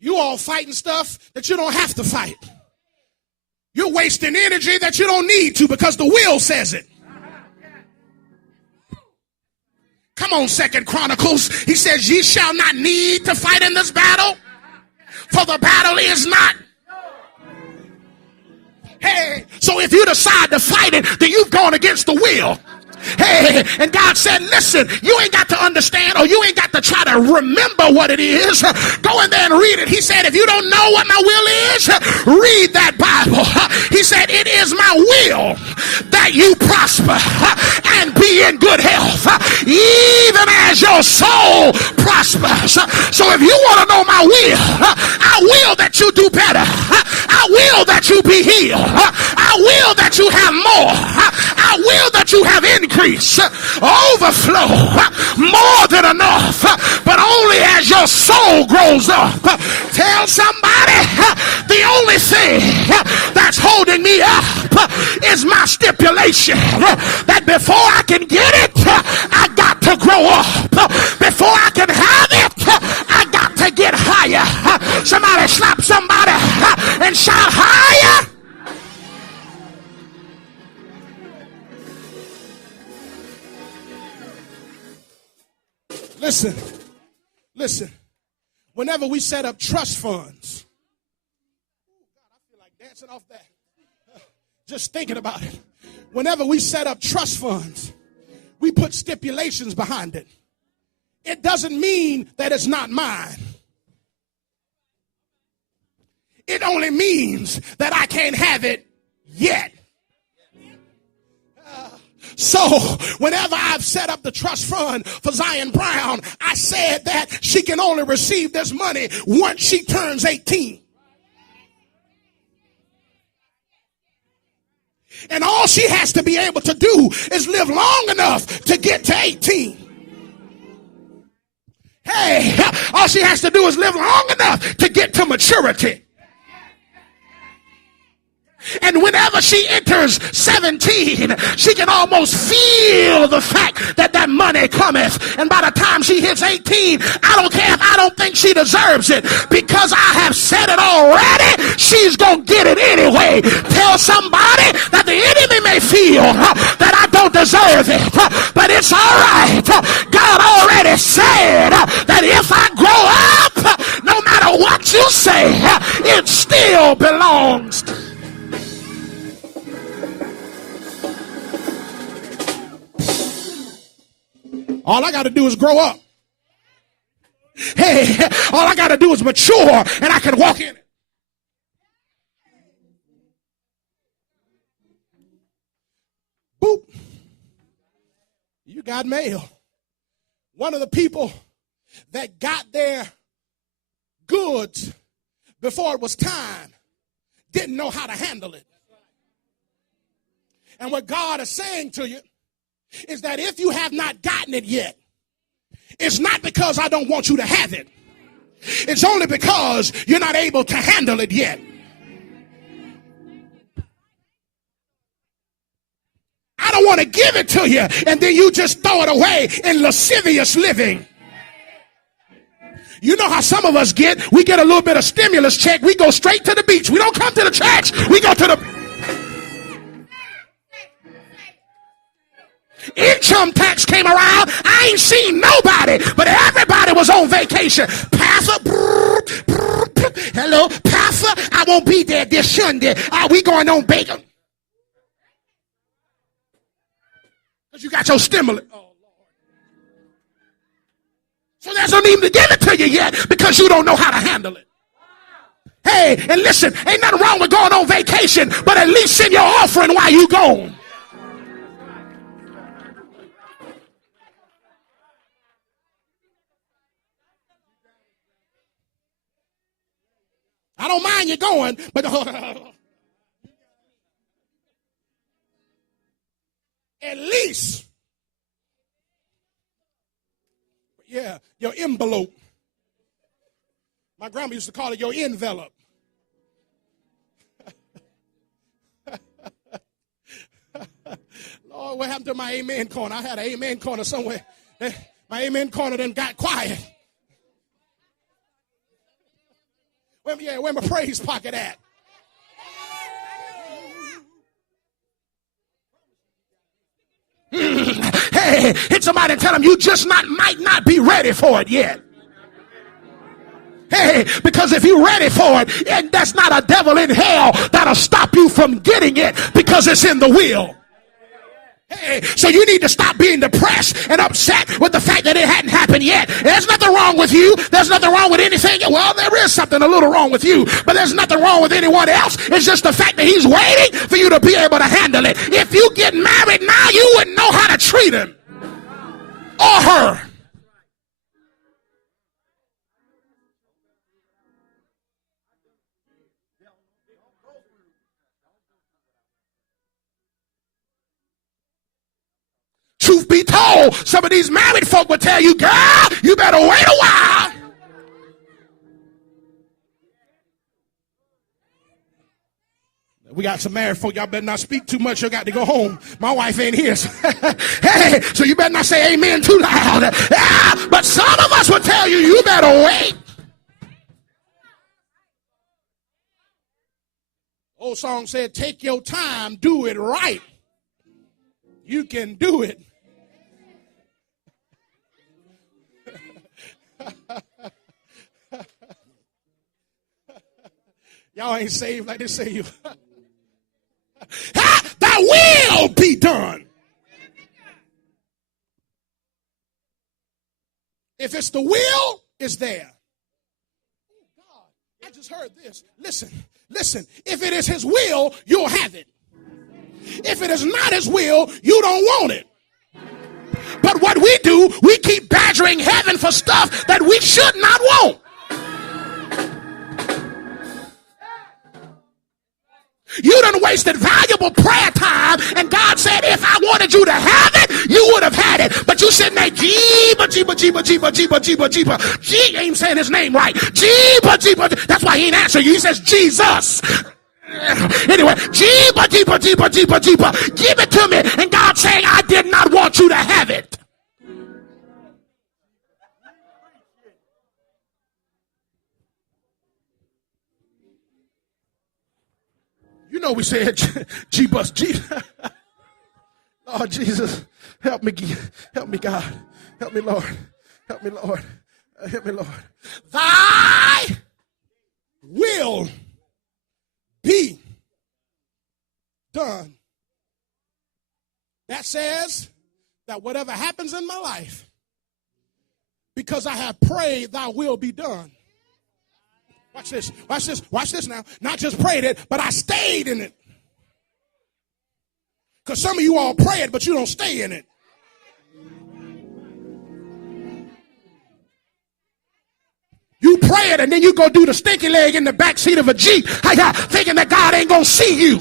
You all fighting stuff that you don't have to fight. You're wasting energy that you don't need to because the will says it. Come on, 2 Chronicles. He says, ye shall not need to fight in this battle, for the battle is not. Hey, so if you decide to fight it, then you've gone against the will. Hey, and God said, listen, you ain't got to understand or you ain't got to try to remember what it is. Go in there and read it. He said, if you don't know what my will is, read that Bible. He said, it is my will that you prosper and be in good health, even as your soul prospers. So if you want to know my will, I will that you do better. I will that you be healed. I will that you have more. I will that you have increase, overflow, more than enough, but only as your soul grows up. Tell somebody, the only thing that's holding me up is my stipulation that before I can get it, I got to grow up. Before I can have it, I got to get higher. Somebody slap somebody and shout higher. Listen. Whenever we set up trust funds, I feel like dancing off that. Just thinking about it. Whenever we set up trust funds, we put stipulations behind it. It doesn't mean that it's not mine. It only means that I can't have it yet. So whenever I've set up the trust fund for Zion Brown, I said that she can only receive this money once she turns 18. And all she has to be able to do is live long enough to get to 18. Hey, all she has to do is live long enough to get to maturity. And whenever she enters 17, she can almost feel the fact that that money cometh. And by the time she hits 18, I don't care if I don't think she deserves it, because I have said it already, she's going to get it anyway. Tell somebody that the enemy may feel that I don't deserve it, but it's all right. God already said that if I grow up, no matter what you say, it still belongs to. All I got to do is grow up. Hey, all I got to do is mature and I can walk in it. Boop. You got mail. One of the people that got their goods before it was time didn't know how to handle it. And what God is saying to you is that if you have not gotten it yet, it's not because I don't want you to have it. It's only because you're not able to handle it yet. I don't want to give it to you and then you just throw it away in lascivious living. You know how some of us get, we get a little bit of stimulus check, we go straight to the beach. We don't come to the church, we go to the income tax came around. I ain't seen nobody, but everybody was on vacation. Pastor, hello, Pastor, I won't be there this Sunday. We going on bacon? Because you got your stimulus. Oh, Lord. So there's no need to give it to you yet because you don't know how to handle it. Hey, and listen, ain't nothing wrong with going on vacation, but at least send your offering while you gone. I don't mind you going, but at least, yeah, your envelope. My grandma used to call it your envelope. Lord, what happened to my amen corner? I had an amen corner somewhere. My amen corner then got quiet. Where my praise pocket at? Hey, hit somebody and tell them you just might not be ready for it yet. Hey, because if you're ready for it, and that's not a devil in hell that'll stop you from getting it because it's in the will. Hey, so you need to stop being depressed and upset with the fact that it hadn't happened yet. There's nothing wrong with you. There's nothing wrong with anything. Well, there is something a little wrong with you, but there's nothing wrong with anyone else. It's just the fact that he's waiting for you to be able to handle it. If you get married now, you wouldn't know how to treat him or her. Truth be told, some of these married folk will tell you, girl, you better wait a while. We got some married folk, y'all better not speak too much, you got to go home. My wife ain't here. Hey, so you better not say amen too loud. Yeah, but some of us will tell you, you better wait. Old song said, take your time, do it right. You can do it. Y'all ain't saved like they say you. That will be done. If it's the will, it's there. Oh God, I just heard this. Listen. If it is his will, you'll have it. If it is not his will, you don't want it. But what we do, we keep badgering heaven for stuff that we should not want. You done wasted valuable prayer time, and God said, if I wanted you to have it, you would have had it. But you sitting there, Jeeba. G ain't saying his name right. Jeeba. That's why he ain't answer you. He says Jesus. Anyway, Jeeba. Give it to me. And God saying, I did not want you to have it. You know we said G-bus, G. Lord Jesus, help me God. Help me, Lord. Help me, Lord. Help me, Lord. Thy will be done. That says that whatever happens in my life, because I have prayed, thy will be done. Watch this now. Not just prayed it, but I stayed in it. Because some of you all pray it, but you don't stay in it. You pray it, and then you go do the stinky leg in the back seat of a Jeep, thinking that God ain't going to see you.